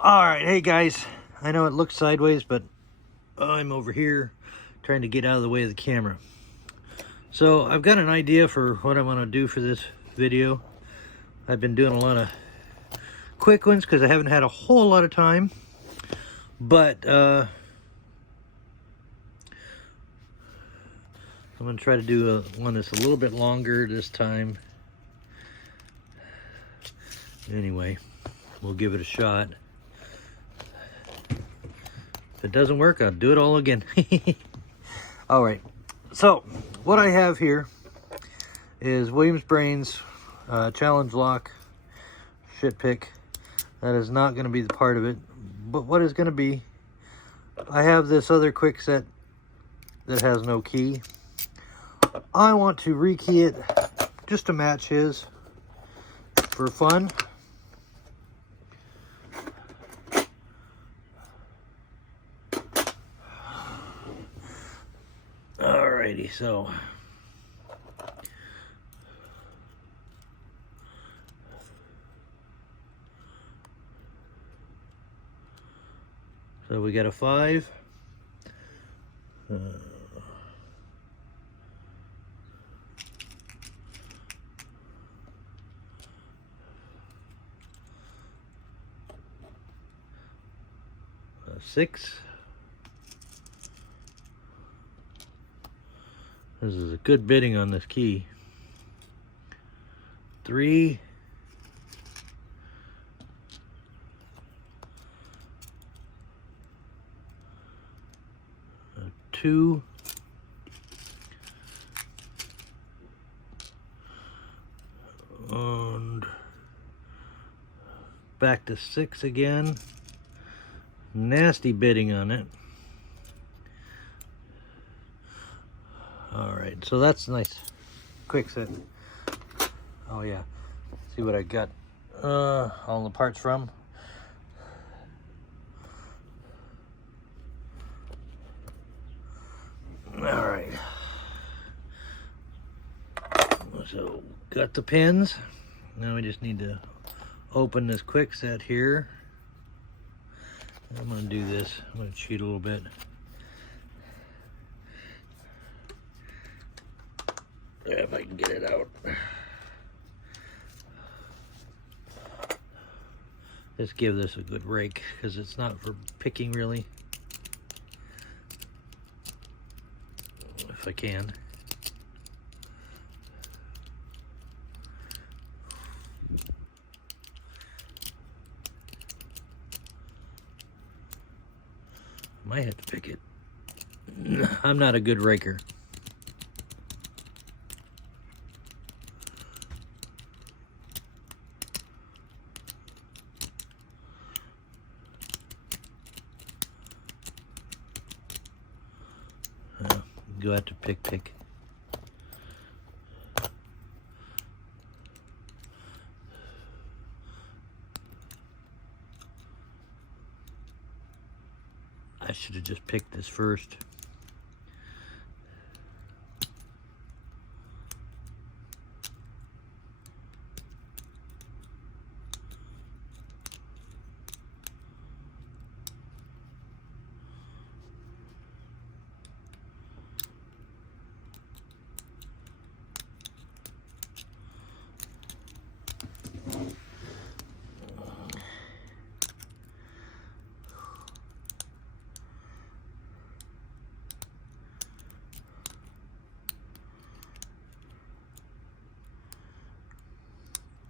Alright, hey guys. I know it looks sideways, but I'm over here trying to get out of the way of the camera. So I've got an idea for what I want to do for this video. I've been doing a lot of quick ones because I haven't had a whole lot of time. But I'm going to try to do one that's a little bit longer this time. Anyway, we'll give it a shot. If it doesn't work, I'll do it all again. All right. So what I have here is Williams Brains challenge lock shit pick. That is not going to be the part of it. But what is going to be, I have this other kwikset that has no key. I want to rekey it just to match his for fun. Alrighty, so we got a 5. A 6. This is a good bidding on this key. 3. A 2. And back to 6 again. Nasty bidding on it. Alright, so that's nice. Kwikset. Oh yeah. See what I got all the parts from. Alright. So got the pins. Now we just need to open this kwikset here. I'm gonna do this. I'm gonna cheat a little bit. If I can get it out. Let's give this a good rake because it's not for picking really. If I can. Might have to pick it. I'm not a good raker. Go out to pick. I should have just picked this first.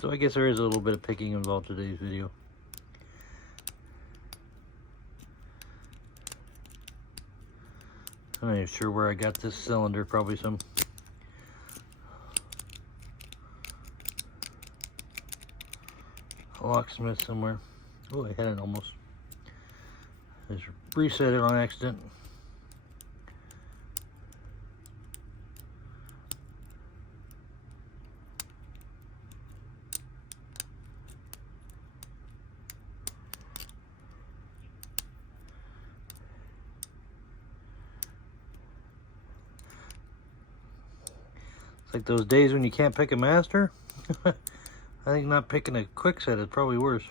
So I guess there is a little bit of picking involved in today's video. I'm not even sure where I got this cylinder, probably some locksmith somewhere. Oh, I had it almost. Just reset it on accident. It's like those days when you can't pick a master. I think not picking a kwikset is probably worse.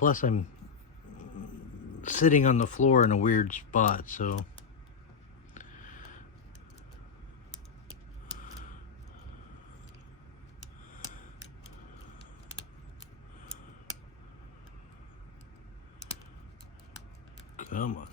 Plus I'm sitting on the floor in a weird spot, so come on.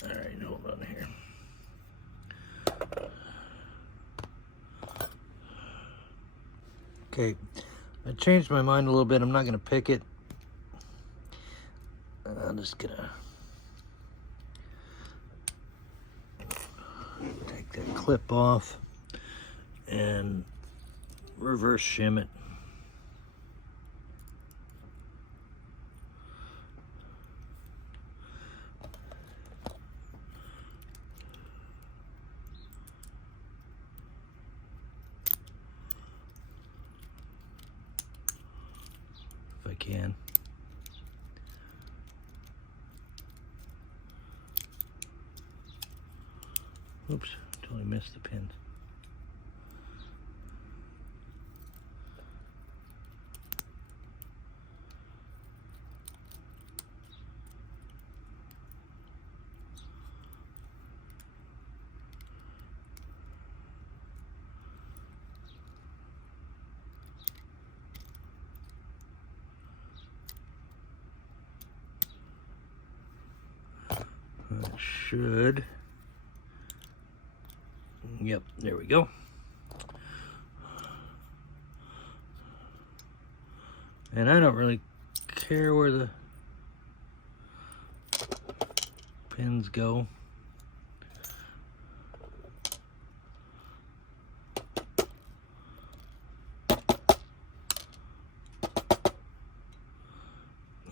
All right, hold on here. Okay, I changed my mind a little bit. I'm not gonna pick it. I'm just gonna take that clip off and reverse shim it. If I can. Oops, totally missed the pins. That should. Yep, there we go. And I don't really care where the pins go.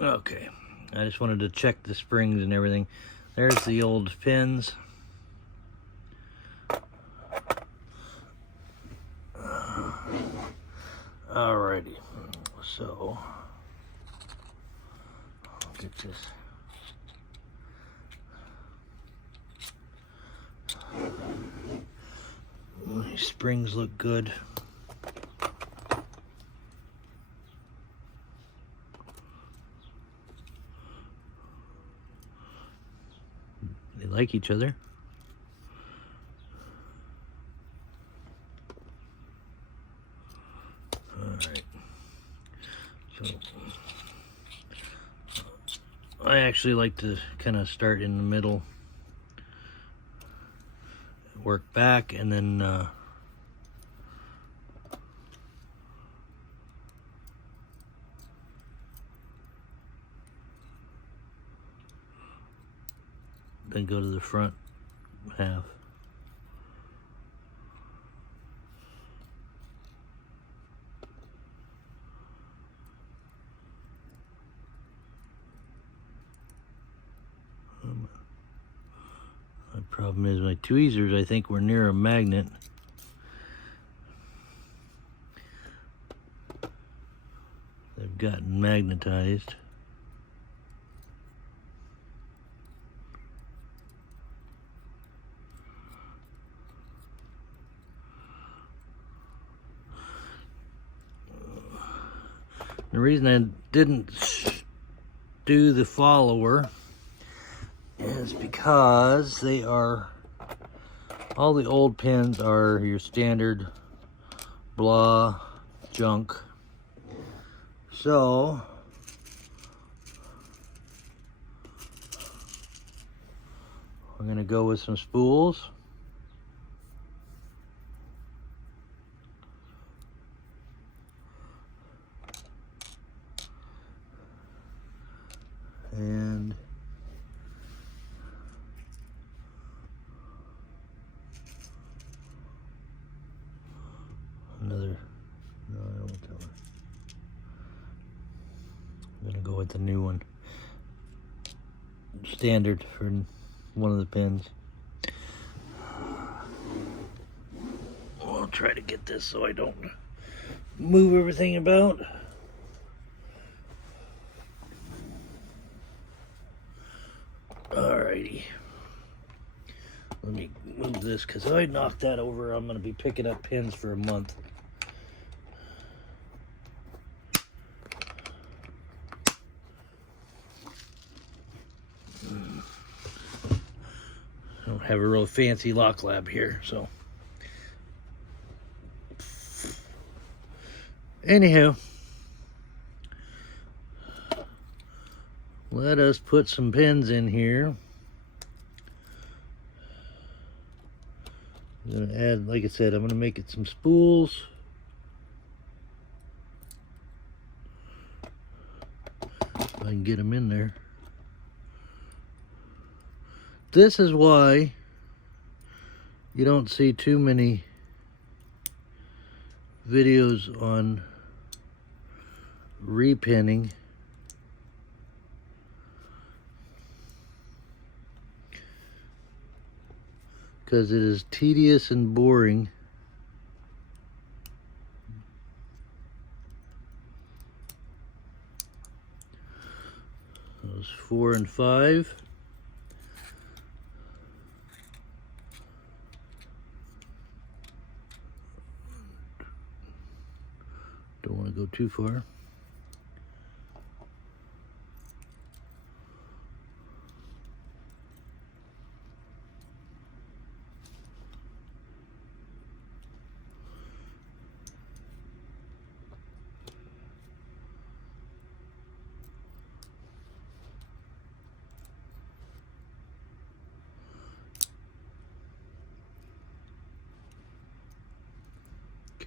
Okay, I just wanted to check the springs and everything. There's the old pins. Alrighty, so I'll get this. These springs look good. They like each other. Alright. So I actually like to kind of start in the middle, work back, and then go to the front half. The problem is my tweezers, I think, were near a magnet. They've gotten magnetized. The reason I didn't do the follower is because they are, all the old pins are your standard blah junk. So I'm gonna go with some spools. And another, no, I won't tell her. I'm gonna go with the new one. Standard for one of the pins. I'll try to get this so I don't move everything about. Alrighty. Let me move this because if I knock that over, I'm going to be picking up pins for a month. I don't have a real fancy lock lab here, so. Anywho, let us put some pins in here. I'm going to add, like I said, I'm going to make it some spools. If I can get them in there. This is why you don't see too many videos on repinning. Because it is tedious and boring. Those 4 and 5. Don't want to go too far.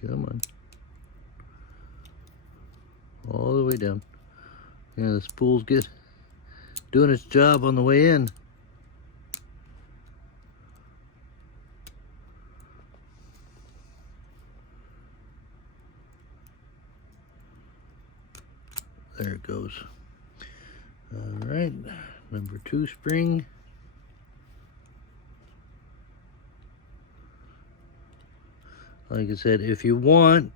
Come on. All the way down. Yeah, the spool's good. Doing its job on the way in. There it goes. All right, number 2 spring. Like I said, if you want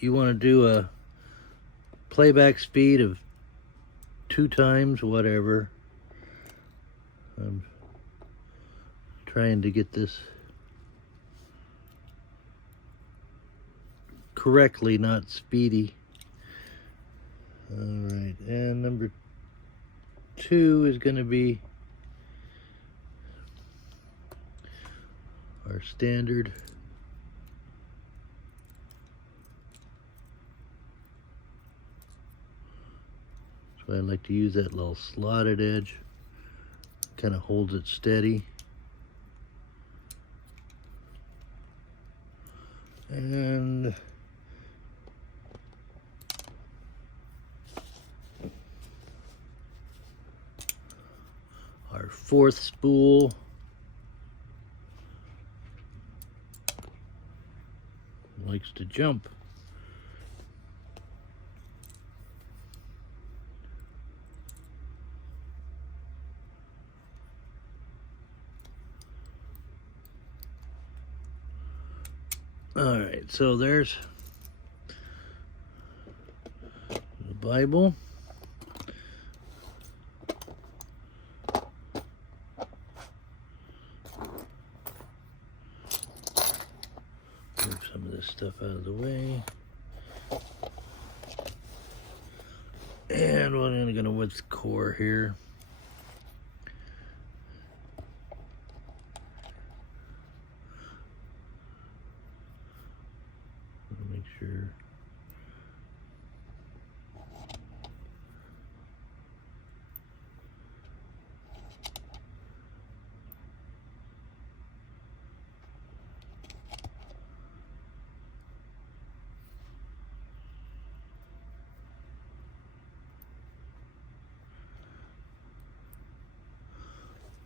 to do a playback speed of 2 times, whatever. I'm trying to get this correctly, not speedy. All right, and number 2 is going to be our standard. So I like to use that little slotted edge. Kind of holds it steady. And our 4th spool. Likes to jump. All right, so there's the Bible. Move some of this stuff out of the way. And we're gonna with the core here. Make sure.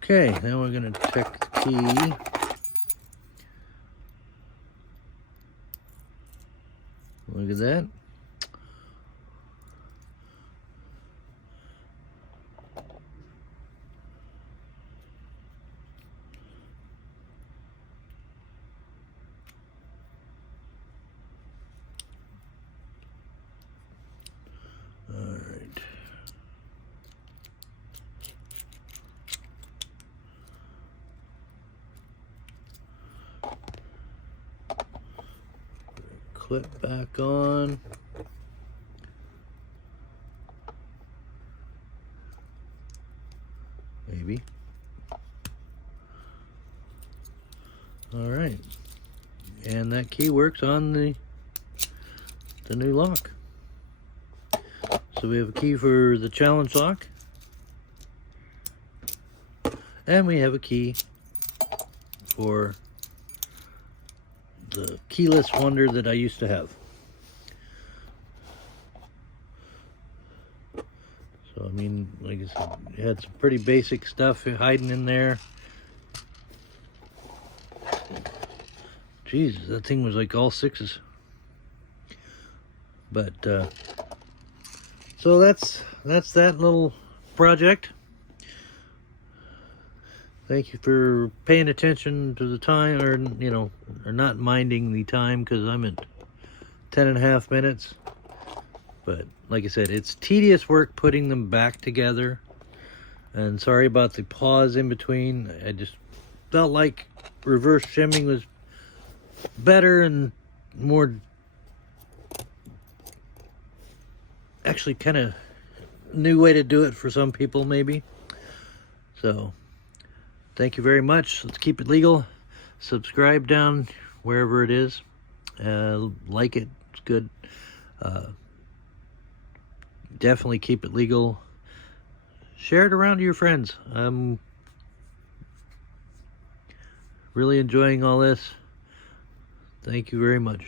Okay, now we're going to check the key. Look at that. clip back on. Maybe. All right, and that key works on the new lock. So we have a key for the challenge lock, and we have a key for the keyless wonder that I used to have. So I mean, like I said, it had some pretty basic stuff hiding in there. Jesus, that thing was like all sixes. But so that's that little project. Thank you for paying attention to the time, or or not minding the time, because I'm at 10.5 minutes. But like I said, it's tedious work putting them back together. And sorry about the pause in between. I just felt like reverse shimming was better and more, actually kind of new way to do it for some people maybe. So thank you very much. Let's keep it legal. Subscribe down wherever it is. Like it. It's good. Definitely keep it legal. Share it around to your friends. I'm really enjoying all this. Thank you very much.